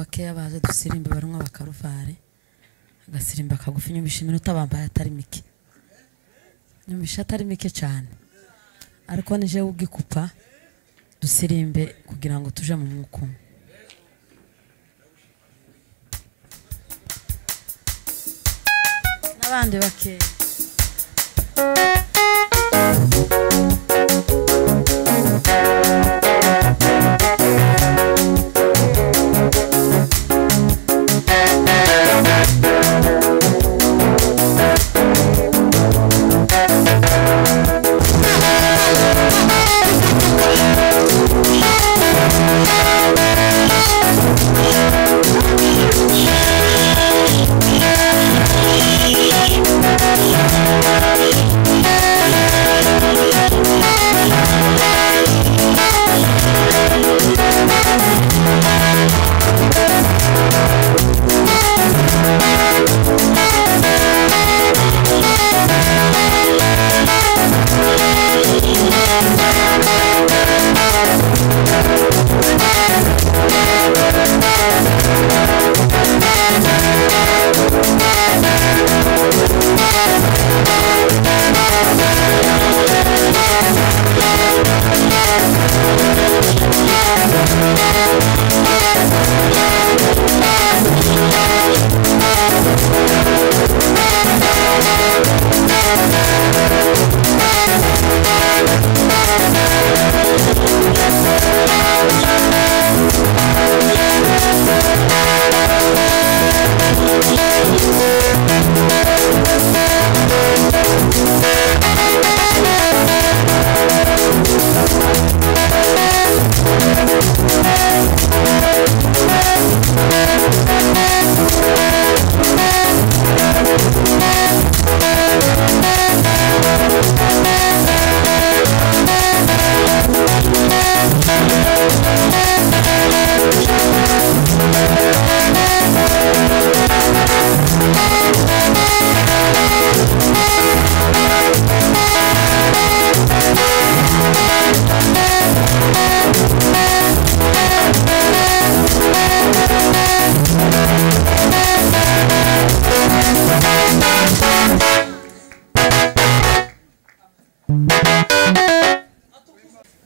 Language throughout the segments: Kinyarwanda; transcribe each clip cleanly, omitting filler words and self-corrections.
bakeya baje dusirimbe barumwa bakaruvare agasirimba kagufi nyumisha iminota bambaye atari mike nyumisha atari mike cyane ariko nije ugikupa dusirimbe kugira ngo tuje mu mwuko n'abandi bakeya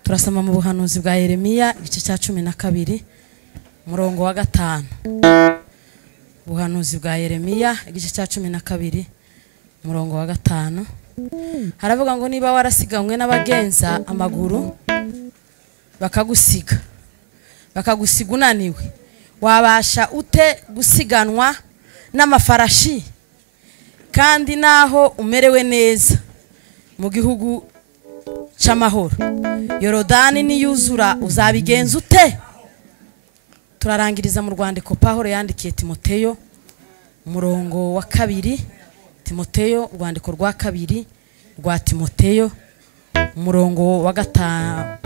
turasoma mu buhanuzi bwa Yeremiya igice cya 12 murongo wa 5 buhanuzi bwa Yeremiya igice cya 12 murongo wa 5 haravuga ngo niba warasiganwe n'abagenza amaguru bakagusiga unaniwe wabasha ute gusiganwa n'amafarashi kandi naho umerewe neza mu gihugu cy'amahoro Yorodani niyuzura uzabigenza ute turarangiriza mu rwandiko Pawulo yandikiye Timoteyo murongo wa 2 Timoteyo rwandiko rwa 2 rwa Timoteyo murongo wa 5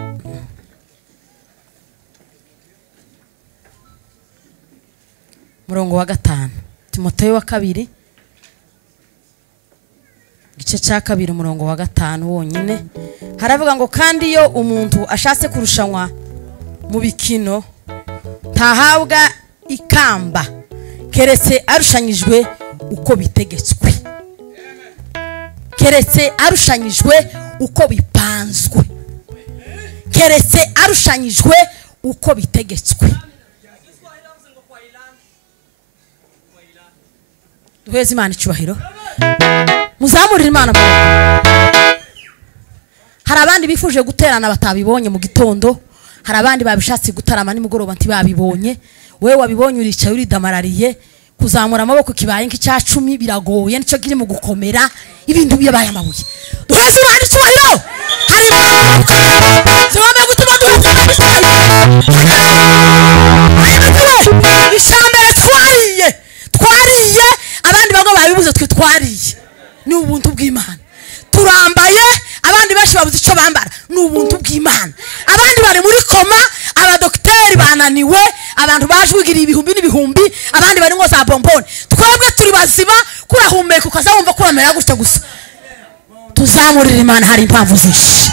murongo wa 5 Timoteyo wa 2 gice cya 2 murongo wa 5 wonyine haravuga ngo kandi yo umuntu ashatse kurushanwa mu bikino ntahabwa ikamba keretse arushanyijwe uko bitegetswe keretse arushanyijwe uko bipanzwe keretse arushanyijwe uko bitegetswe duheze Imana icyubahiro muzamurira Imana hari abandi bifuje guterana batabibonye mu gitondo hari abandi babishatse gutarama nimugoroba ntibabibonye wewe wabibonye uricaye uridamarariye kuzamura amaboko kibaye nk'icya 10 biragoye nico kiri mu gukomera ibintu biyabaye amabuye duheze Imana icyubahiro hari zombe gutuma duheze ishambere twariye abandi bago babibuze twe twariye ni ubuntu bw'Imana turambaye abandi bashi babuze ico bambara ni ubuntu bw'Imana abandi bari muri koma abadokteri bananiwe abantu bajwigira ibihumbi n'ibihumbi abandi bari ngo za bombone twebwe turi baziba kurahumeka ukazawumva kuramera gutya gusa tuzamurira Imana hari impamvu zishi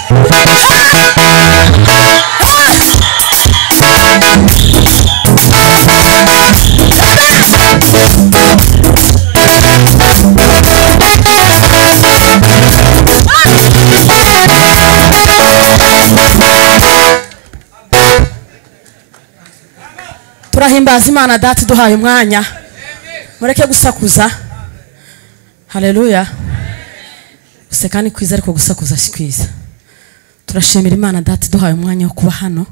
turahimbaza Imana data duhaye umwanya mureke gusakuza. Haleluya. Guseka ni kwiza ariko gusakuza si kwiza. Turashimira Imana data duhaye umwanya wo kuba hano.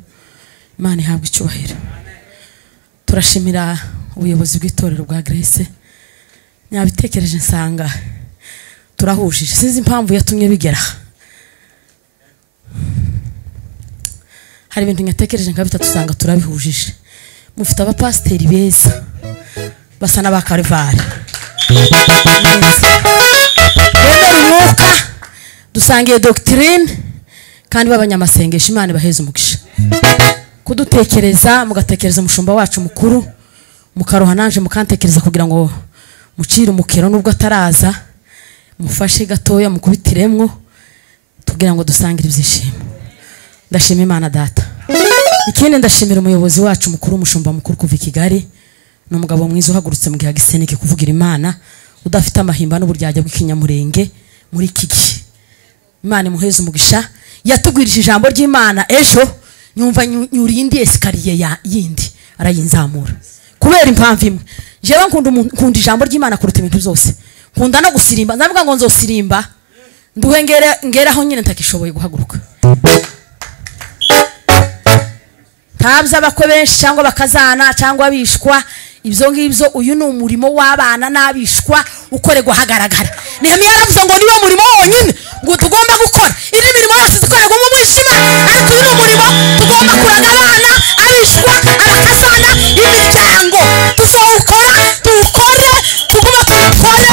Imana ihabwe icyubahiro. Turashimira ubuyobozi bw'itorero bwa Grace. Nyabitekereje nsanga turahujije. Sinzi impamvu yatumye bigera. Hari ibintu nyatekereje nka bitatu usanga turabihujije. Mufite abapasiteri beza basa n'abakarivari. Bemera umwuka dusangiye doctrine kandi b'abanyamasengesho. Imana ibaheze umugisha. Kudutekereza mugatekereza umushumba wacu mukuru mukaroha nanje mukantekereza kugira ngo mucire umukero nubwo ataraza mufashe gatoya mukubitiremwo tugira ngo dusangire ibyishimo. Ndashima Imana data. Ikindi ndashimira umuyobozi wacu mukuru umushumba mukuru kuva Kigali n'umugabo mwiza uhagurutse mu gihe giseneke kuvugira Imana udafite amahimba n'uburyajya bw'ikinyamurenge muri kiki. Imana imuheze umugisha. Yatugwirije ijambo ry'Imana ejo nyumva nyurindi esikariye ya yindi arayinzamura kubera impamvu imwe. Jewe nkunda ijambo ry'Imana kuruta ibintu byose. Nkunda no gusirimba. Ndavuga ngo nzosirimba ngeraho nyine ntakishoboye guhaguruka. Tabza bakwe benshi cyangwa bakazana cyangwa bishwa ibyo ngibyo. Uyu ni umurimo w'abana n'abishwa ukorerwa hagaragara. Nehemiya yaravuze ngo niwo murimo wonyine ngo tugomba gukora. Iri mirimo yose dukorerwa mu mwijima ariko uyu ni umurimo tugomba kuraga abana abishwa abakazana imiryango. Tuzawukora tuwukore tugomba tuwukore.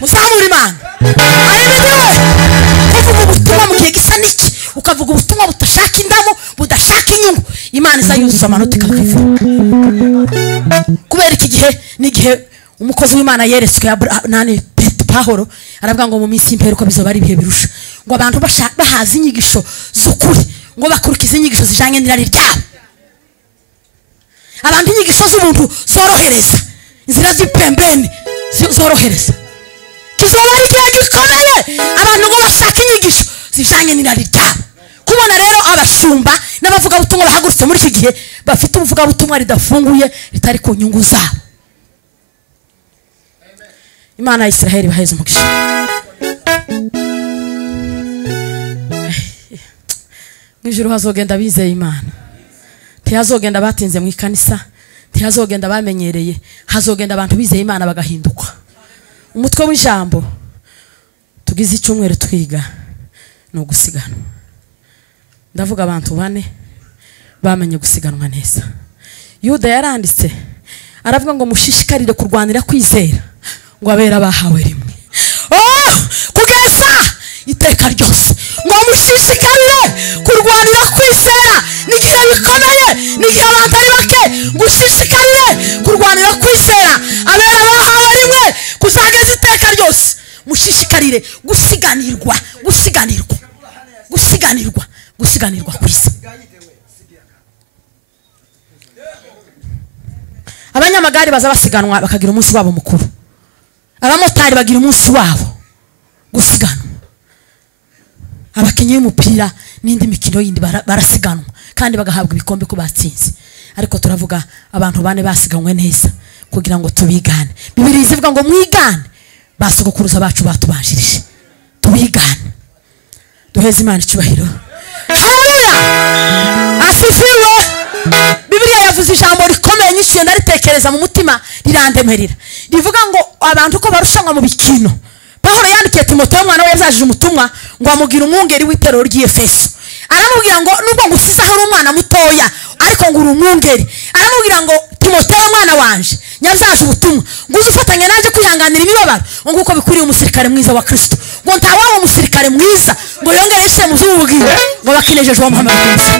Muzamure Imana. Ayimedewe kuvuga ubutumwa mu gihe gisa n'iki ukavuga ubutumwa budashaka indamo budashaka inyungu. Imana izayuzuza amanota ikakivuga. Kubera iki gihe ni gihe umukozi w'Imana yeretswe nani Pahoro aravuga ngo mu minsi y'imperuka bizoba ari bihe birusha ngo abantu bahaza inyigisho z'ukuri ngo bakurikiza inyigisho zijanye n'irari ryabo. Abantu inyigisho z'ubuntu zorohereza inzira z'ipembeni zorohereza. Kizoba ari igihe gikomeye abantu ngo bashaka inyigisho zijanye n'irari ryabo. Kubona rero abashumba n'abavuga butumwa bahagurutse muri iki gihe bafite ubuvuga butumwa ridafunguye ritari ku nyungu zabo. Imana ya Israeli baheze umugisha. Mwijuru hazogenda bizeye Imana. Ntihazogenda batinze mu ikanisa, ntihazogenda bamenyereye, hazogenda abantu bizeye Imana bagahinduka. Umutwe w'ijambo tugize icyumweru twiga no gusiganwa. Ndavuga abantu bane bamenye gusiganwa neza. Yuda yaranditse aravuga ngo mushishikarire kurwanira kwizera ngo abera bahawe rimwe. Kugeza iteka ryose ngo mushishikarire kurwanira kwizera n'igihe bikomeye n'igihe abantu ari bake. Gushishikarire kurwanira kwizera abera bahawe rimwe kuzageza iteka ryose. Mushishikarire gusiganirwa kwisi. Abanyamagari baza basiganwa bakagira umunsi wabo mukuru. Abamotari bagira umunsi wabo gusiganwa. Abakenye y'umupira n'indi mikino yindi barasiganwa kandi bagahabwa ibikombe ko batsinze. Ariko turavuga abantu bane basiganwe neza kugira ngo tubigane. Bibiliya ivuga ngo mwigane basogokuruza bacu batubanjirije. Tubigane. Duheze Imana icyubahiro. Haleluya. Asifiwe. Bibiliya yavuze ijambo rikomeye nyinshi naritekereza mu mutima rirandemerera. Rivuga ngo abantu ko barushanwa mu bikino. Pawulo yandikiye Timoteyo mwana we yazajije umutumwa ngo amubwire umwungeri w'iterero ry'Efeso. Aramubwira ngo nubwo ngusiza hari umwana mutoya ariko ngo uri umwungeri. Aramubwira ngo Timoteyo mwana wanje nyazaje ubutumwa ngo uzufatanye naje kwihanganira imibabaro ngo uko bikwiriye umusirikare mwiza wa Kristo. Ngo ntawawe umusirikare mwiza ngo yongereshe mu z'ubugiro ngo bakinejejwe wa Muhammad Kristo.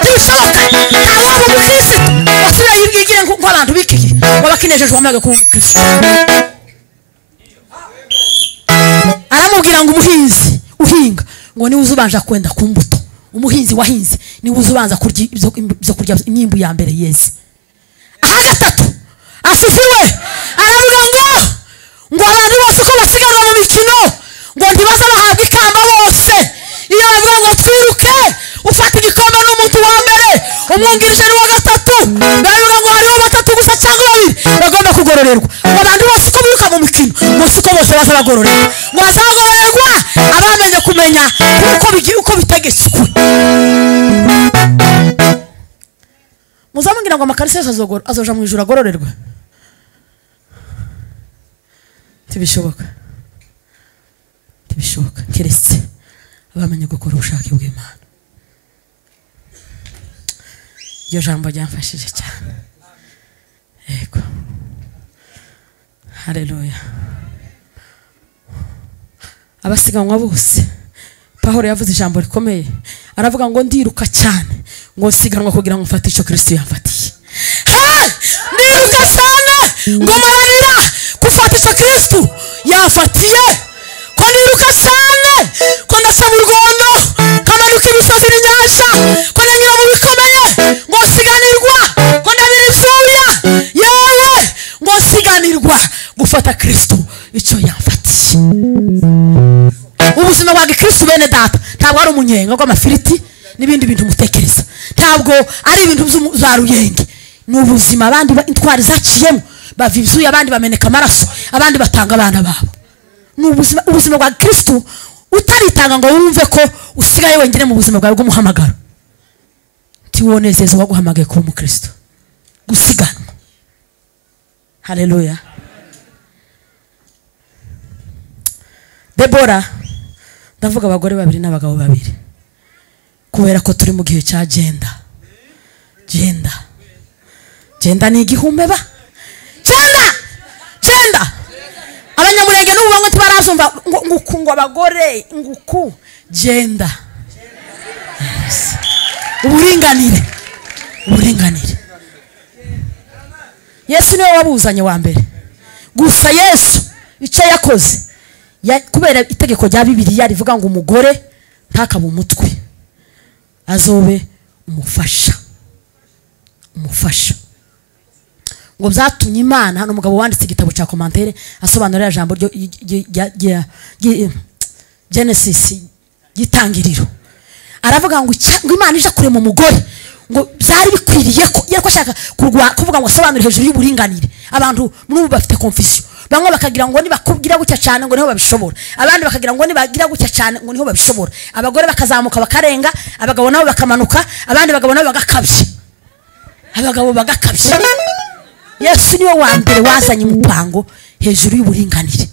Bishoboka ntawawe umukristo wasubira yibwigire ngo abantu bikiye ngo bakinejejwe wa Muhammad Kristo. Aramubwira ngo umuhinzi uhinga ngo ni uzubanja kwenda ku mbuto. Umuhinzi wahinze ni uzubanza kurya ibyo kurya inyimbu ya mbere yeze. Aha gatatu asifiwe. Aravuga ngo abantu bose ko basiganwa mu mikino ngo ndibaza bahabwa ikamba bose. Iyo bavuga ngo twiruke ufata igikombe n'umuntu wa mbere umwungirije ni wa gatatu bavuga ngo hariho batatu gusa cyangwa babiri bagomba kugororerwa ngo abantu bose ko biruka mu mikino bose ko bose bazabagororerwa ngo bazagororerwa abamenye kumenya uko bitegetswe. Muzamubwira ngo amakarisa yose azoja mu ijuru agororerwe? Ntibishoboka, ntibishoboka keretse abamenye gukora ubushake bw'Imana. Iryo jambo ryamfashije cyane. Yego, haleluya. Abasiganwa bose Pawulo yavuze ijambo rikomeye, aravuga ngo ndiruka cyane ngo siganwa kugira ngo mfate icyo Kristo yamfatiye. Ndiruka cyane ngo maranira gufata icyo Kristo yafatiye, ko ndiruka cyane ko ndasaba urwondo kamanuka imisozi n'inyanja, ko nanyura mu bikomeye ngo siganirwa, ko ndabira izuya yewe ngo siganirwa gufata Kristo icyo yafatiye. Ubuzima bwa Kristo bene data ntabwo ari umunyenga rw'amafiriti n'ibindi bintu mutekereza, ntabwo ari ibintu za ruyenge. Ni ubuzima abandi intwari zaciyemo, bava izuya, abandi bameneka amaraso, abandi batanga abana babo. Ni ubuzima bwa Kristo utaritanga ngo wumve ko usigaye wengine mu buzima bwawe bw'umuhamagaro. Tiwonezeza waguhamagaye kuba umukristo gusiganwa. Haleluya. Debora, ndavuga abagore babiri n'abagabo babiri kubera ko turi mu gihe cya genda ni igihume ba genda abanyamurenge n'ubu bamwe tubarazumva ngo abagore nguku genda uburinganire. Yesu niwe wabuzanye wa mbere, gusa Yesu icyo yakoze kubera itegeko rya Bibiliya rivuga ngo umugore ntakabe umutwe, azobe umufasha ngo byatumye Imana. Hano umugabo wanditse igitabo cya komantere asobanurira ijambo ryo Genesis gitangiriro, aravuga ngo Imana ije kurema umugore ngo byari bikwiriye ko yako shaka kuvuga ngo asobanure hejuru y'uburinganire. Abantu n'ubu bafite confusion, bamwe bakagira ngo nibakubwira gutya cyane ngo niho babishobora, abandi bakagira ngo nibagira gutya cyane ngo niho babishobora. Abagore bakazamuka bakarenga, abagabo nabo bakamanuka, abandi bagabo nabo bagakabye, abagabo bagakabye. Yesu niwe wa mbere wazanye umupango hejuru y'uburinganire.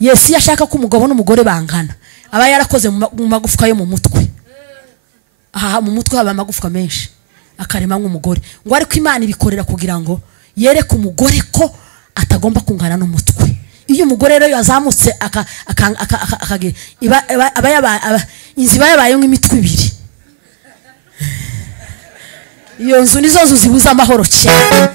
Yesu yashaka ko umugabo n'umugore bangana, aba yarakoze mu magufwa yo mu mutwe. Aha mu mutwe haba amagufwa menshi, akarema nk'umugore ngo ariko Imana ibikorera kugira ngo yereke umugore ko atagomba kungana n'umutwe. Iyo umugore rero yazamutse inziba yabaye nk'imitwe ibiri, iyo nzu nizo nzu zibuza amahoro cyane.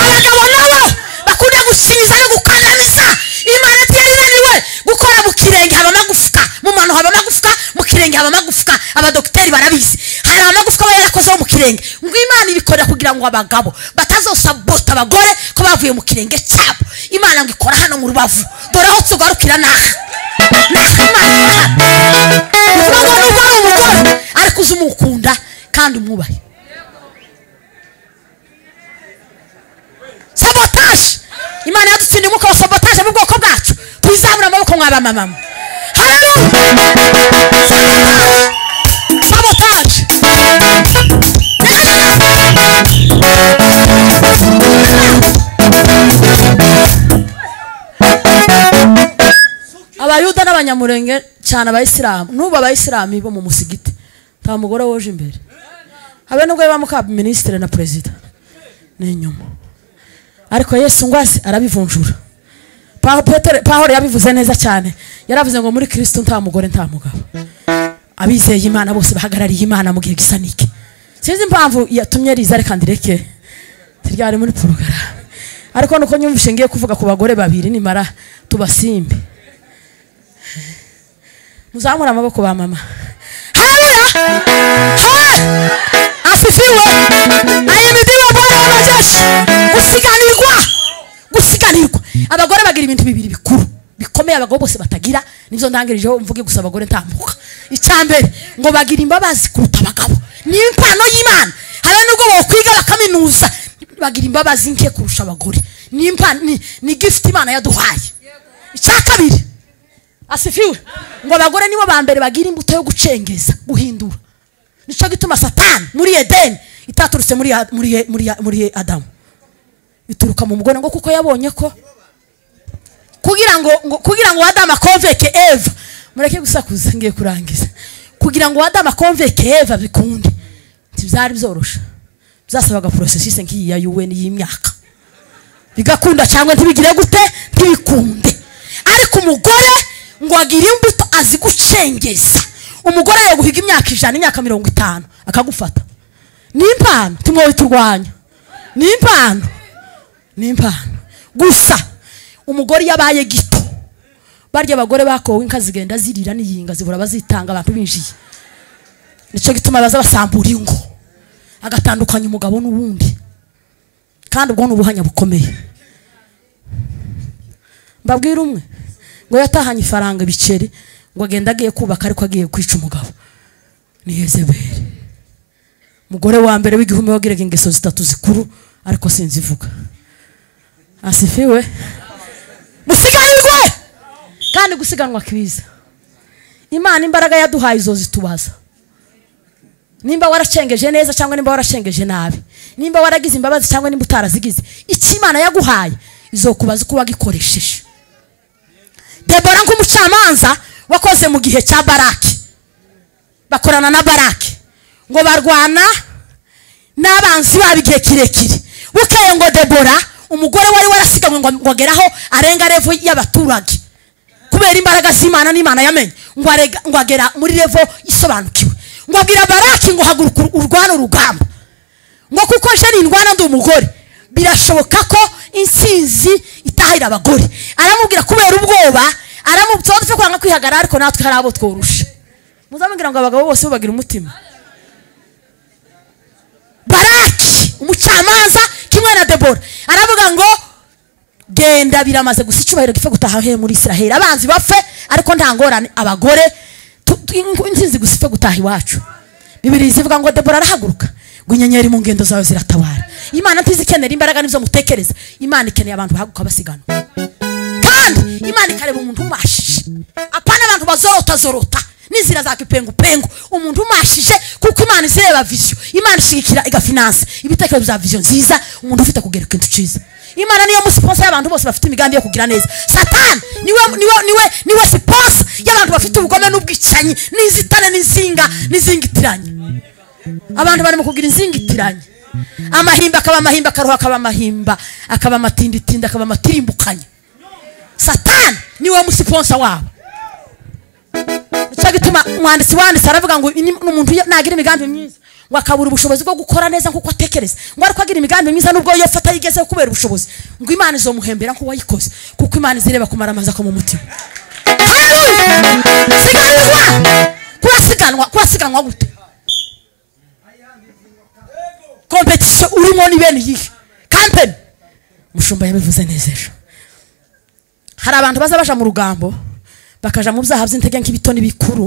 Abagabo nabo bakunda gusinza no gukandamiza. Imana ntiyaraniwe gukora mu kirenge haba amagufwa, mu mano haba amagufwa, mu kirenge haba amagufwa. Abadokiteri barabizi hari amagufwa aba yarakozeho mu kirenge, ngo Imana ibikorera kugira ngo abagabo batazosabota abagore ko bavuye mu kirenge cyabo. Imana ngo ikora hano mu rubavu, dore aho tugarukira naha uvuga ngo ari umugore ariko uzumukunda kandi umwubahe. Sabotage, Imana yadutsinda umwuka wa sabotage mu bwoko bwacu, twizamura amaboko nk'aba mama. Haleluya. Sabotage. Abayuda n'abanyamurenge cyane abayisilamu, n'ubu abayisilamu bo mu musigiti nta mugore woje imbere, habe nubwo bamuka ministre na president n'inyuma. Ariko Yesu ngwase arabivunjura. Pawulo yabivuze neza cyane, yaravuze ngo muri Kristo nta mugore nta mugabo, abizeye Imana bose bahagarariye Imana mu gihe gisanike. Sinzi impamvu yatumye riza reka ndireke tiryari muri porogaramu, ariko nuko nyumvishe ngiye kuvuga ku bagore babiri nimara tubasimbe. Muzamura amaboko ba mama. Haleluya. Asifiwe. Ayimidiwe Bwana w'amajeshi. Gusiganirwa. Abagore bagira ibintu bibiri bikuru bikomeye abagabo bose batagira nivyo ndangirijeho mvuge gusa abagore ntambuka icyambere ngo bagira imbabazi kuruta abagabo ni impano y'Imana habe nubwo bokwiga bakaminuza bagira imbabazi nke kurusha abagore ni impano ni gift Imana yaduhaye icyakabiri asifiwe ngo abagore nibo bambere bagira imbuto yo gucengeza guhindura nico gituma Satani muri Eden itaturutse muri Adamu ituruka mu mugore ngo kuko yabonye ko kugira ngo Adamu akonveke Eva mureke gusakuza ngiye kurangiza kugira ngo Adamu akonveke Eva bikunde byari byorosha byasabaga processes nkiya UN y'imyaka bigakunda cyangwa ntibigire gute ntibikunde ariko umugore ngo agira imbuto azi gucengeza umugore yo guhiga imyaka 100 imyaka 50 akagufata ni impano tumwe turwanya ni impano gusa umugore yabaye gito barya abagore bakowe inka zigenda zirira n'iyinga zibura bazitanga abantu binjiye nico gituma baza basambura ingo agatandukanya umugabo n'ubundi kandi ubwo n'ubuhanya bukomeye mbabwira umwe ngo yatahanye ifaranga biceri ngo agenda agiye kubaka ariko agiye kwica umugabo ni Yezebeli mugore wa mbere w'igihumi wagiraga ingeso zitatu zikuru ariko sinzivuga asifiwe musiganirwe kandi gusiganwa kwiza Imana imbaraga yaduhaye izo zitubaza nimba waracengeje neza cyangwa nimba waracengeje nabi nimba waragize imbabazi cyangwa nimba utarazigize iki Imana yaguhaye izokubaza uko wagikoresheje Debora nk'umucamanza wakoze mu gihe cya Baraki bakorana na Baraki ngo barwana n'abanzi babigiye kirekire bukeye ngo Debora umugore wari warasigamwe ngo ageraho arenga revo y'abaturage kubera imbaraga z'Imana n'Imana yamenye ngo agera muri revo isobanukiwe ngo abwira Baraki ngo haguruka urwana urugamba ngo kuko je nindwana ndi umugore birashoboka ko insinzi itahira abagore aramubwira kubera ubwoba aramubyoza kwanga kwihagarara ariko natwe hari abo tworusha muzamubwira ngo abagabo bose bagira umutima Baraki umucamanza kimwe na Debora aravuga ngo genda biramaze gusa icubahiro gife gutaha he muri Israel abanzi bapfe ariko ntangorane abagore insinzi gusife gutaha iwacu Bibiri zivuga ngo Debora arahaguruka ngo inyenyeri mu ngendo zawe ziratabara Imana ntizikenera imbaraga nizo mutekereza Imana ikeneye abantu bahaguka basigana kandi Imana ikareba umuntu umashije apana abantu bazorota nizira za kipengu umuntu umashije kuko Imana izireba vision Imana ishikira igafinance ibitekerezo bya vision nziza umuntu ufite kugera kintu ciza Imana niyo musiponsor y'abantu bose bafite imigambi yo kugira neza Satani niwe sponsor y'abantu bafite ubugome n'ubwicanyi n'izitane n'izingitiranye abantu bari mu kugira inzingitiranye amahimba akaba amahimba karuha akaba amahimba akaba amatinditindi akaba amatimbukanye Satani niwe musiponsor wabo cyagituma umwanditsi wanditse aravuga ngo umuntu nagira imigambi myiza wakabura ubushobozi bwo gukora neza nkuko atekereza ngo ariko agira imigambi myiza nubwo yafata yigeze kubera ubushobozi ngo Imana izomuhembera nko wayikoze kuko Imana izireba kumaramaza ko mu mutima kurasiganwa gute competition urimo ni bene yihe campaign mushumba yabivuze neza ejo hari abantu baza mu rugambo bakaja mu byaha by'intege nk'ibitoni bikuru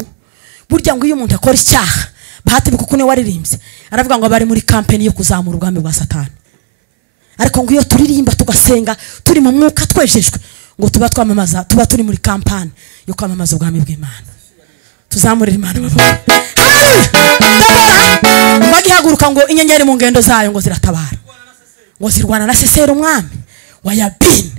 burya ngo iyo umuntu akora icyaha bahati kuko ne waririmbye aravuga ngo bari muri campaign yo kuzamura ubwami bwa Satani ariko ngo iyo turirimba tugasenga turi mu mwuka twejejwe ngo tuba twamamaza tuba turi muri campaign yo kwamamaza ubwami bw'Imana tuzamurira Imana bagihaguruka ngo inyenyeri mu ngendo zayo ngo ziratabara ngo zirwana na Sisera umwami wa Yabini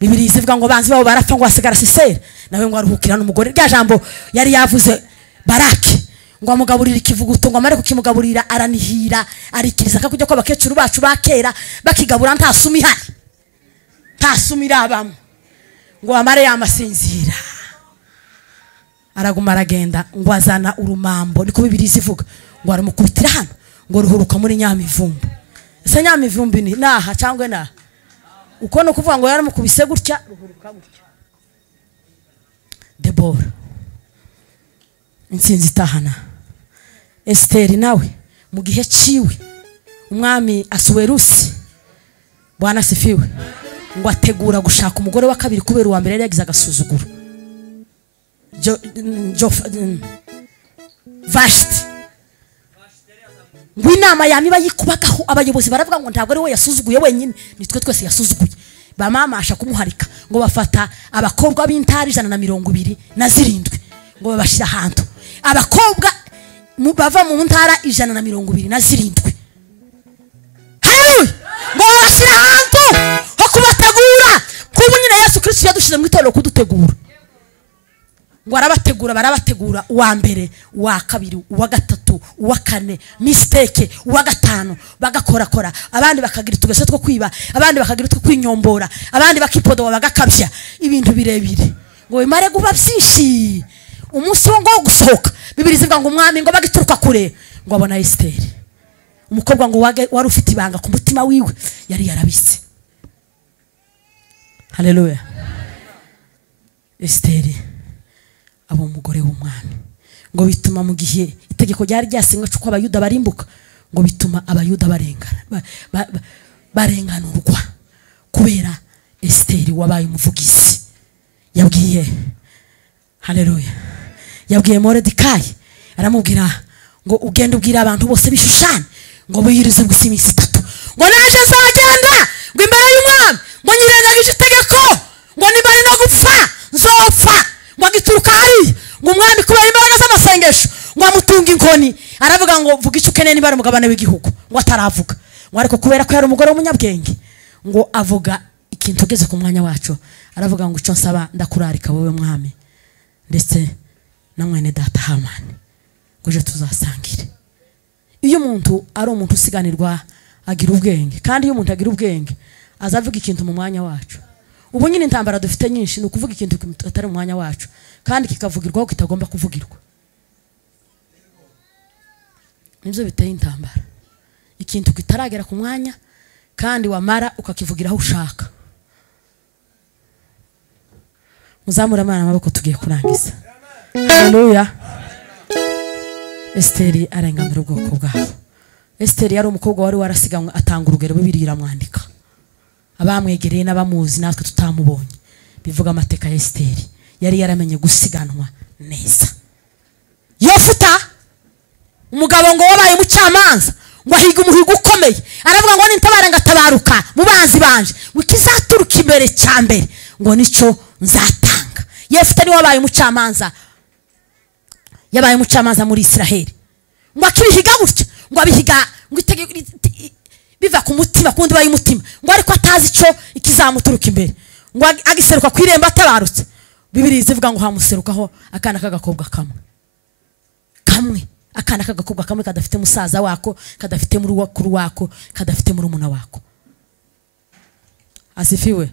Bibiri zivuga ngo banzi babo barapfa ngo asigara Sisera nawe ngo aruhukira n'umugore rya jambo yari yavuze Baraki ngo amugaburira ikivuguto ngo amare kukimugaburira aranihira arikiriza akakujya ko abakecuru bacu bakera bakigabura nta sumi hari nta sumi irabamo ngo amare yamasinzira araguma aragenda ngo azana urumambo niko Bibiri zivuga ngo aramukubitira hano ngo ruhuruka muri Nyamivumbi ese Nyamivumbi ni naha cyangwa naha uko no kuvuga ngo yaramukubise gutya ruhuruka gutya Debora insinzi itahana Esteri nawe mu gihe ciwe umwami Asuwerusi Bwana sifiwe ngo ategura gushaka umugore wa kabiri kubera uwa mbere yari yagize agasuzuguro. Vashti ngo inama yamiba yikubagaho, abayobozi baravuga ngo ntabwo ari we yasuzuguye wenyine, nitwe twese yasuzuguye. Bamamasha kumuharika ngo bafata abakobwa b'intari 127 ngo babashira ahantu, abakobwa bava mu ntara 127. Haleluya! ngo babashira ahantu ho kubategura, kuko nyine Yesu Kristo yadushize mu itorero kudutegura. ngo barabategura uwa mbere, uwa kabiri, uwa gatatu, uwa kane, mistake, uwa gatanu, bagakorakora, abandi bakagira utugese two kwiba, abandi bakagira utwo kwinyombora, abandi bakipodowa bagakabya ibintu birebire ngo bimare guba byinshi. Umunsi wo ngo gusohoka, Bibiri zivuga ngo umwami ngo bagituruka kure ngo abona Esteri, umukobwa ngo wari ufite ibanga ku mutima wiwe yari yarabise. Haleluya! Esteri abo umugore w'umwami, ngo bituma mu gihe itegeko ryari ryasinywe cyo abayuda barimbuka, ngo bituma abayuda barenganurwa kubera Esteri wabaye umuvugizi. Yabwiye, haleluya, yabwiye Moridekayi, aramubwira ngo ugende ubwira abantu bose b'Ishushani ngo biyirize ngo iminsi 3, ngo naje nzagenda ngo imbere y'umwami ngo nyirengagije itegeko, ngo nibari no gupfa nzopfa, ngo gituruka hari ngo umwami kubera imbaraga z'amasengesho ngo amutunga inkoni. Aravuga ngo vuga icyo ukeneye niba ari umugabane w'igihugu, ngo ataravuga, ngo ariko kubera ko yari umugore w'umunyabwenge ngo avuga ikintu ugeze ku mwanya wacu. Aravuga ngo icyo nsaba ndakurarika wowe mwami ndetse na mwene data Hamani ngo je tuzasangire. Iyo umuntu ari umuntu usiganirwa agira ubwenge, kandi iyo umuntu agira ubwenge azavuga ikintu mu mwanya wacu. Ubu nyine intambara dufite nyinshi ni ukuvuga ikintu atari mu mwanya wacu, kandi kikavugirwaho kitagomba kuvugirwa. Nibyo biteye intambara, ikintu kitaragera ku mwanya kandi wamara ukakivugira aho ushaka. Muzamura amana amaboko tugiye kurangiza. Haleluya! Esteri arenganura ubwoko bwabo. Esteri yari umukobwa wari warasiganwe, atanga urugero, Bibiri iramwandika. Abamwegereye n'abamuzi natwe tutamubonye bivuga amateka ya Esteri. Yari yaramenye gusiganwa neza. Yofuta umugabo ngo wabaye umucamanza, ngo ahiga umuhigo ukomeye, aravuga ngo nintabara ngatabaruka mu banzi banje, wikizaturuka imbere cyambere ngo nico nzatanga. Yefuta ni wabaye umucamanza, yabaye umucamanza muri Isiraheli, ngo akibihiga gutya, ngo abihiga ngo biva ku mutima, kundi baye umutima, ngo ariko atazi ico ikizamuturuka imbere, ngo agiseruka kwiremba atabarutse. Bibiri zivuga ngo hamuserukaho akana k'agakobwa kamwe, akana k'agakobwa kamwe kadafite musaza wako, kadafite muri wakuru wako, kadafite muri umuna wako. Asifiwe!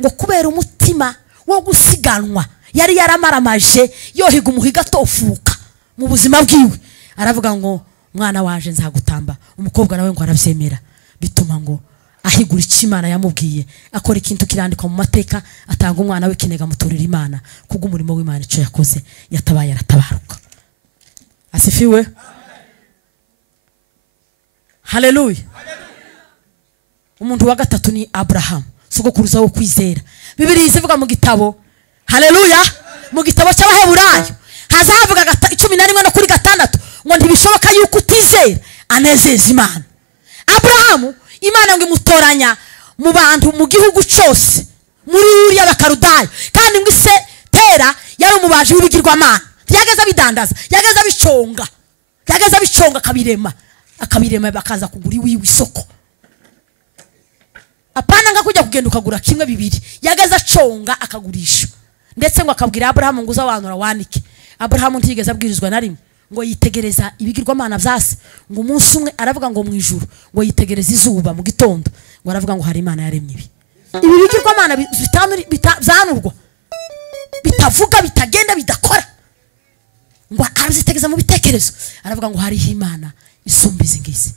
Ngo kubera umutima wo gusiganwa yari yaramaramaje, yohiga umuhiga tofuka mu buzima bwiwe, aravuga ngo mwana waje nzagutamba. Umukobwa nawe ngo arabyemera, bituma ngo ahigura Imana yamubwiye, akora ikintu kirandikwa mu mateka, atanga umwana we kinega muturira Imana kubwo umurimo w'Imana icyo yakoze, yatabaye aratabaruka. Asifiwe! Haleluya! Umuntu wa gatatu ni Abraham, sogokuruza wo kwizera. Bibiri zivuga mu gitabo, haleluya, mu gitabo cy'Abaheburayo hazavuga 11 no kuri 6 ngo ntibishoboka yuko utizera anezeza Imana. Abraham Imana ngo imutoranya mu bantu mu gihugu cyose muri Uriya Bakarudayo, kandi ngo ise Tera yari umubaji w'ibigirwamana, yageza bidandaza, yageza biconga akabirema bakaza kugura iwiwe isoko. Apana nga kujya kugenda ukagura kimwe bibiri, yageza conga akagurisha. Ndetse ngo akabwira Abraham ngo uzawanura wanike. Abraham ntigeze abwirizwa na rimwe, ngo yitegereza ibigirwamana byase, ngo umunsi umwe aravuga ngo mu ijuru ngo yitegereza izuba mu gitondo, ngo aravuga ngo hari Imana yaremye ibi bigirwamana bizanurwa, bitavuga, bitagenda, bidakora, ngo arazitegeza mu bitekerezo, aravuga ngo hari Imana isumba izi ngizi.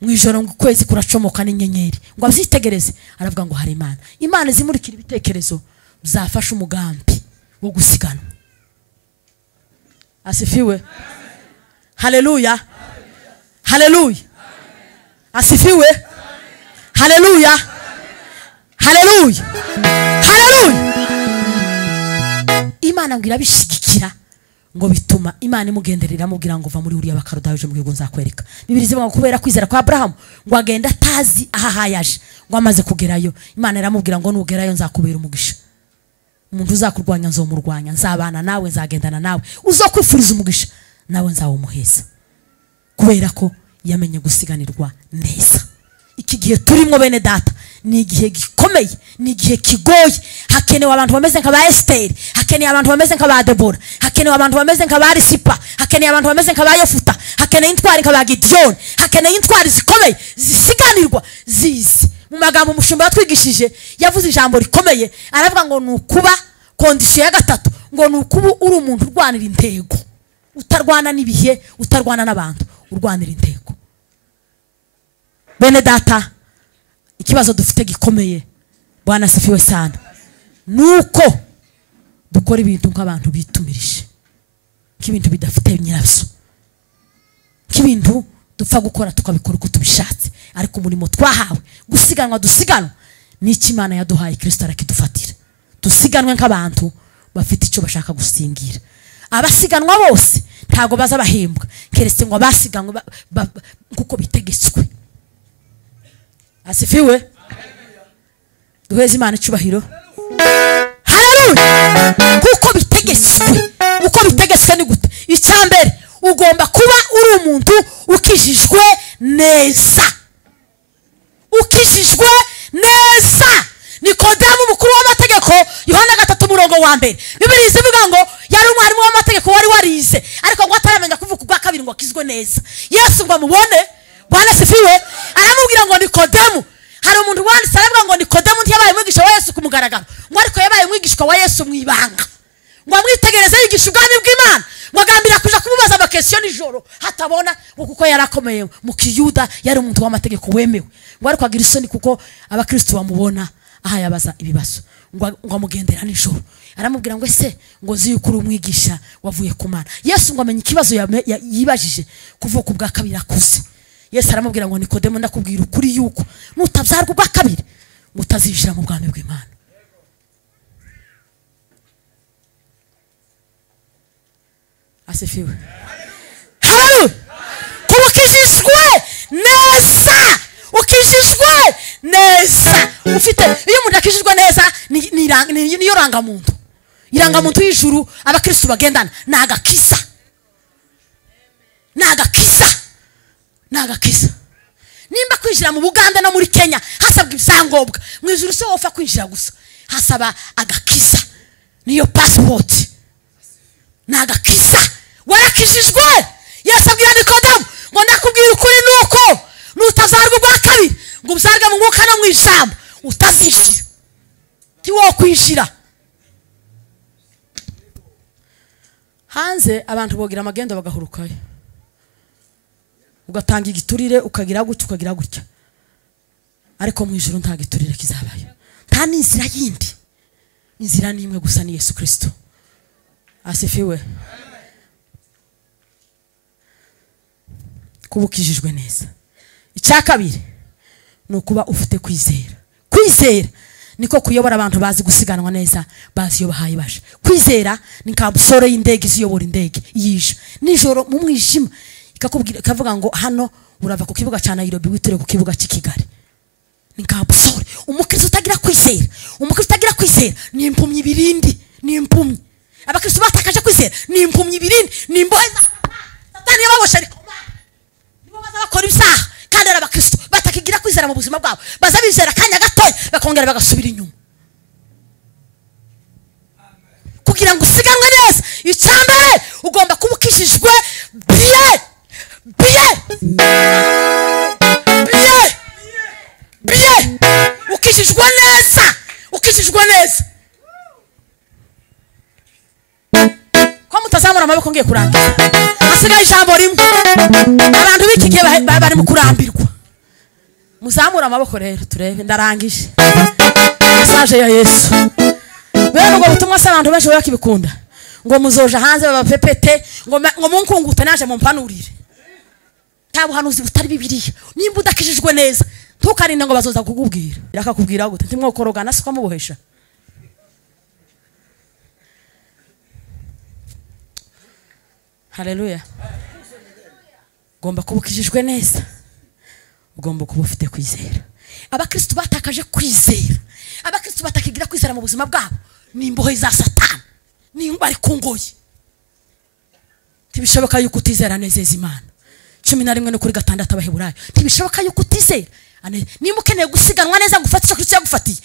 Mwijoro ngo kwezi kuracomoka n'inyenyeri, ngo azitegereze, aravuga ngo hari Imana zimurikira ibitekerezo bizafasha umugambi wo gusiganwa. Asifiwe! Haleluya! Haleluya! Asifiwe! Haleluya! Asifiwe! Haleluya! Haleluya! Asifiwe! Haleluya! Haleluya! Haleluya! Haleluya! Asifiwe! Haleluya! Haleluya! Asifiwe! Haleluya! Haleluya! Haleluya! Asifiwe! Haleluya! Haleluya! Haleluya! Asifiwe! Haleluya! haleluya haleluya. Imana ngo irabishigikira ngo bituma Imana imugenderera amubwira ngo va muri uriya bakarudayo uje mu gihugu nzakwereka. Bibiri zivuga ngo kubera kwizera kwa Abrahamu ngo agenda atazi ahahayaje ngo amaze kugerayo Imana iramubwira ngo nugerayo nzakubera umugisha. Umuntu uzakurwanya nzomurwanya, nzabana nawe, nzagendana nawe, uzokwifuriza umugisha nawe nzawumuheza, kubera ko yamenye gusiganirwa neza. Iki gihe turimo bene data ni igihe gikomeye, ni igihe kigoye. Hakenewe abantu bameze nka ba Esteri, hakenewe abantu bameze nka ba Debora, hakenewe abantu bameze nka ba Risipa, hakenewe abantu bameze nka ba Yofuta, hakenewe intwari nka ba Gideon, hakenewe intwari zikomeye zisiganirwa zizi. Mu magambo umushumba yatwigishije yavuze ijambo rikomeye, aravuga ngo nukuba kondisiyo ya gatatu, ngo nukuba uri umuntu urwanira intego, utarwana n'ibihe, utarwana n'abantu, urwanira intego. Bene data, ikibazo dufite gikomeye, Bwana asifiwe sana, nuko dukora ibintu nk'abantu bitumirije, k'ibintu bidafite nyirabyo, k'ibintu dupfa gukora tukabikora uko tubishatse. Ariko umurimo twahawe gusiganwa, dusiganwa n'iki Imana yaduhaye, Kristo arakidufatira. Dusiganwe nk'abantu bafite icyo bashaka gusingira. Abasiganwa bose ntago baza bahembwa, keretse ngo abasiganwe kuko bitegetswe. Asifiwe. Duheze Imana icyubahiro. Haleluya. Kuko bitegetswe. Uko bitegetswe ni gute? Icyambere ugomba kuba uri umuntu ukijijwe neza. Ukijijwe neza. Nikodemu mukuru w'amategeko, Yohana 3:1. Bibiri zivuga ngo yari umwarimu w'amategeko wari warize, ariko ngo ataramenya kuvuga ubwa kabiri ngo akizwe neza. Yesu ngo amubone, Bwana asifiwe, aramubwira ngo Nikodemu. Hari umuntu wanditse aravuga ngo Nikodemu ntiyabaye mwigisha wa Yesu kumugaragara, ngo ariko yabaye mwigishwa wa Yesu mwibanga. Ngo amwitegereze yigisha ubwami bw'Imana, ngo agambira kuja kumubaza amakesiyo nijoro hatabona, ngo kuko yarakomeye mu Kiyuda, yari umuntu w'amategeko wemewe. Ngo ariko agira isoni kuko abakristo bamubona aha yabaza ibibazo, ngo amugendera nijoro. Aramubwira ngo ese ngo nzi yuko uri umwigisha wavuye ku Mana. Yesu ngo amenye ikibazo yibajije kuvuka ubwa kabiri akuze. Yesu aramubwira ngo Nikodemu, ndakubwira ukuri yuko nutabyarwa ubwa kabiri mutazishira mu bwami bw'Imana. Asifiwe. Haleluya. Kubukijijwe neza, ukijijwe neza. Ufite iyo umuntu akijijwe neza niyo rangamuntu. Irangamuntu y'ijuru abakristo bagendana nagakiza. Nagakiza. Nagakiza. Nimba kwinjira mu Buganda no muri Kenya hasabwa ibyangombwa, mu ijuru se wofa kwinjira gusa, hasaba agakiza, niyo passport. Nagakiza. Warakijijwe. Yesu abwira Nikodemu ngo ndakubwira ukuri nuko nutazarwa ubwa kabiri ngo uzarga mu mwuka no mu ijambo utazishira. Tiwo kwinjira. Hanze abantu bogira amagendo bagahurukayo, ugatanga igiturire ukagira gutya ukagira gutya, ariko mu ijuru nta giturire kizabayo, nta n'inzira yindi. Inzira ni imwe gusa, ni Yesu Kristo. Asifiwe. Kubukijijwe neza. Icya kabiri ni ukuba ufite kwizera. Kwizera niko kuyobora abantu bazi gusiganwa neza, bazi iyo bahaye baje. Kwizera ni nka busoro y'indege ziyobora indege yije nijoro mu mwijima, ikakubwira ikavuga ngo hano urava ku kibuga cya Nairobi witure ku kibuga cy'Kigali. Ni nka busoro. Umukristo utagira kwizera, umukristo utagira kwizera ni impumyi birindi, ni impumyi. Abakristo batakaje kwizera ni impumyi birindi, ni imboheza. Satani yababosha ariko bakora ibyaha, kandi abakristo batakigira kwizera mu buzima bwabo, bazabizera kanya gatoya bakongera bagasubira inyuma. Kugira ngo usiganwe neza, icyambere ugomba kuba ukijijwe biye. Ukijijwe neza, ukijijwe neza. Ko mutazamura amaboko ngiye kurangiza, hasigaye ijambo rimwe. Abantu b'iki gihe bari mu kurambirwa. Muzamura amaboko rero turebe, ndarangije. Message ya Yesu. Bero ngo butumwa se abantu benshi bakibikunda, ngo muzoja hanze babapepete, ngo munkungute naje mu mpanurire. Tabuhanuzi butari Bibiliya. Nimba udakijijwe neza tukarinda ngo bazoza kukubwira yakakubwira gute ntimwokorogana siko mubohesha haleluya ugomba kubukijijwe neza ugomba kuba ufite kwizera abakristo batakaje kwizera abakristo batakigira kwizera mu buzima bwabo ni imbohe za satani ni bari kungoye tibishoboka yuko utizera nezeza Imana 11:6 abaheburayo tibishoboka yuko utizera niba ukeneye gusiganwa neza gufatisha Kristo yagufatiye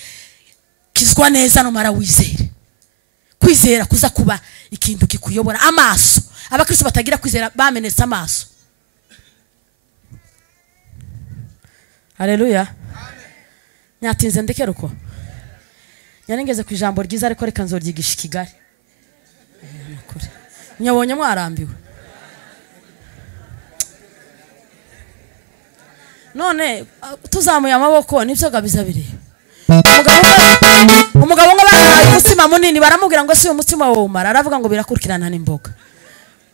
kizwa neza no mara wizere kwizera kuza kuba ikintu kikuyobora amaso abakristo batagira kwizera bamenetse amaso haleluya nyatinze ndekera uko nyanengeze ku ijambo ryiza ariko reka nzoryigisha Kigali nyabonye mwarambiwe none tuzamuye amaboko nibyo gabiza bire umugabo ngabana umutsima munini baramubwira ngo si umutsima wo umara aravuga ngo birakurikirana n'imboga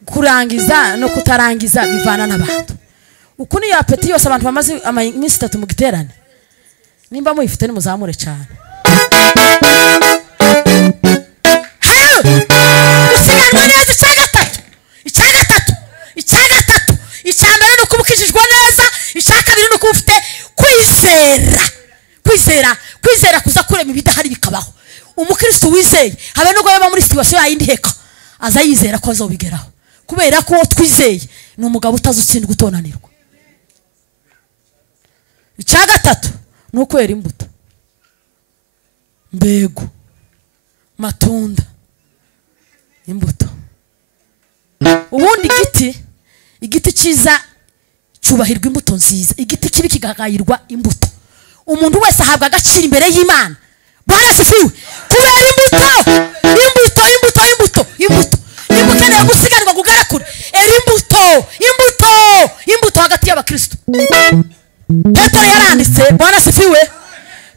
kurangiza no kutarangiza bivana n'abantu uko ni ya peti yose abantu bamaze iminsi 3 mu giterane nimba muyifite ni muzamure cyane usiganwa neza icyambere no kubukijijwe neza icyakabiri no kubufite kwizera kuza kurema ibidahari bikabaho umukristo wizeye habe no goyeba muri situation yindi heka aza yizera ko azobigeraho kubera ko twizeye ni umugabo utazutsindwa utonanirwa icyagatatu no kwera imbuto mbego matunda imbuto ubundi igiti cyiza cyubahirwa imbuto nziza igiti kibi kigagayirwa imbuto umuntu wese ahabwa agaciro imbere y'Imana Bwana sifiwe kubera imbuto nimukeneye gusiganirwa kugarakura imbuto hagati y'abakristo Petero yaranditse Bwana sifiwe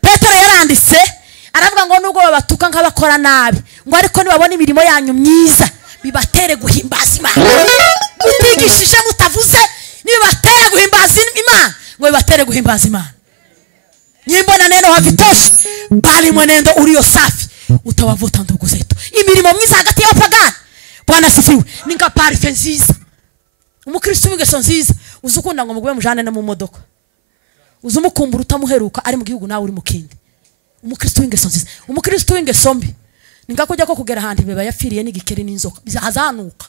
Petero yaranditse aravuga ngo nubwo babatuka nk'abakora nabi ngo ariko nibabona imirimo yanyu myiza bibatere guhimbaza Imana utigishije mutavuze nibatere guhimbaza Imana ngo bibatere guhimbaza Imana nyimbona neno havitoshi bali mwenendo ulio safi utawavuta ndugu zetu imirimo myiza hagati y'abapagani Bwana sifiwe ninka parife nziza umukristo w'ingeso nziza uzukunda ngo mugwe mujane no mu modoka uzumukumbura utamuheruka ari mu gihugu nawe uri mu kindi umukristo w'ingeso nziza umukristo w'ingeso mbi ninga kujya ko kugera handi beba yapfiriye n'igikeri n'inzoka bizahazanuka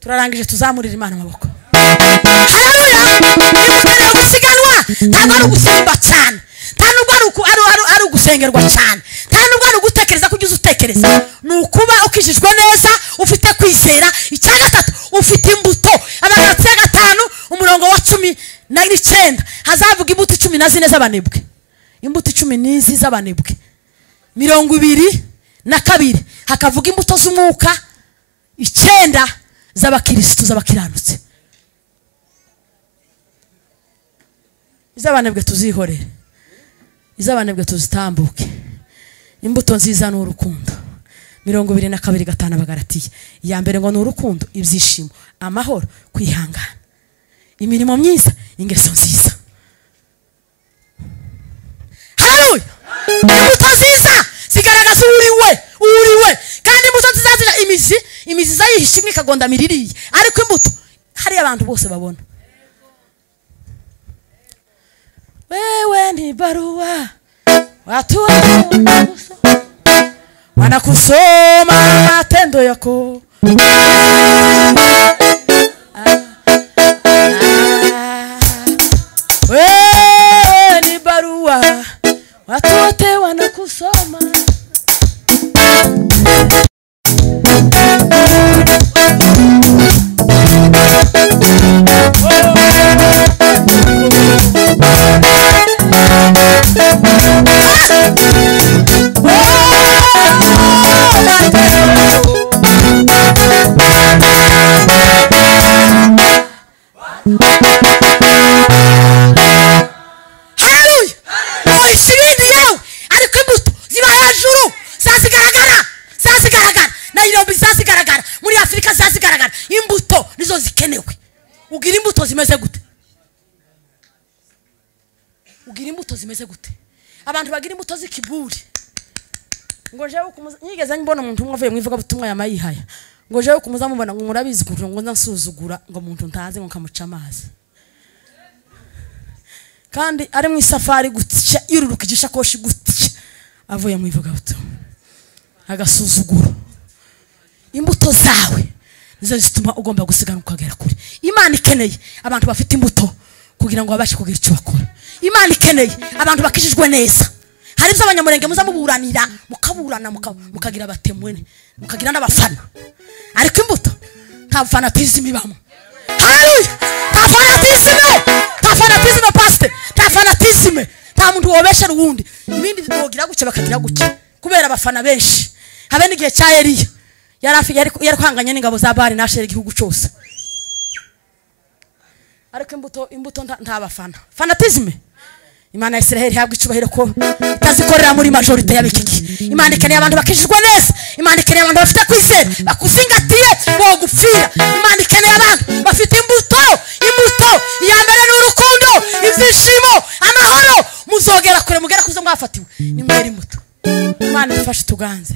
turarangije tuzamurira Imana amaboko haleluya nimukeneye gusiganwa ntabwo ari ugusimba cyane ntabwo ari ugusengerwa cyane ntabwo ari ugutekereza kujya utekereza ni ukuba ukijijwe neza ufite kwizera icyagatatu ufite imbuto Abagalatiya 5:19 hazavuga imbuto 14 z'abanebwe imbuto 10 z'abanebwe 22 hakavuga imbuto z'umwuka 9 z'abakristo z'abakiranutse izabanebwe tuzihorere izabanebwe tuzitambuke imbuto nziza n'urukundo 22:5 Abagalatiya iya mbere ngo n'urukundo ibyishimo amahoro kwihangana imirimo myiza ingeso nziza haleluya imbuto nziza zigaragaza uriwe kandi imbuto nziza zira imizi zayihishimwe kagonda miririye ariko imbuto hari abantu bose babona wewe ni barua watu wanakusoma matendo yako wewe ni barua watu wote wanakusoma ikenewe. Ugira imbuto zimeze gute? Ugira imbuto zimeze gute? Abantu bagira imbuto z'ikiburi. Ngo jewe nyigeze mbona umuntu umwe avuye mu ivuga butumwa yamayihaya. Ngo jewe kumuza mubona ngo murabizi kugira ngo nsuzugura ngo umuntu ntazi ngo kamuca amazi. Kandi ari mu isafari gutya yururuka igishakoshi gutya avuye mu ivuga butumwa. Agasuzuguro. Imbuto zawe nizo zituma ugomba gusigana ukagera kure. Imana ikeneye abantu bafite imbuto kugira ngo babashe kugira icyo bakora. Imana ikeneye abantu bakijijwe neza. Hari ibyo abanyamurenge muza muburanira mukaburana mukagira batemwe mukagira n'abafana. Ariko imbuto nta fanatism ibamo. Haleluya! Nta fanatism pastor. Nta fanatism. Nta muntu wobesha ruwundi. Ibindi bidogira guke bakagira guke kubera abafana benshi. Habe n'igihe cya Eliya yari kwanganya n'ingabo za Bari nashera igihugu cyose. Ariko imbuto nta bafana. Fanatism. Imana ya Israeli habwa icubahiro ko itazikorera muri majorite y'abikiki. Imana ikeneye abantu bakijijwe neza. Imana ikeneye abantu bafite kwizera bakuzingatiye bo gupfira. Imana ikeneye abantu bafite imbuto ya mbere n'urukundo, ibyishimo, amahoro. Muzogera kure mugera kuzo mwafatiwe. Ni mwere imbuto. Imana ifashe tuganze.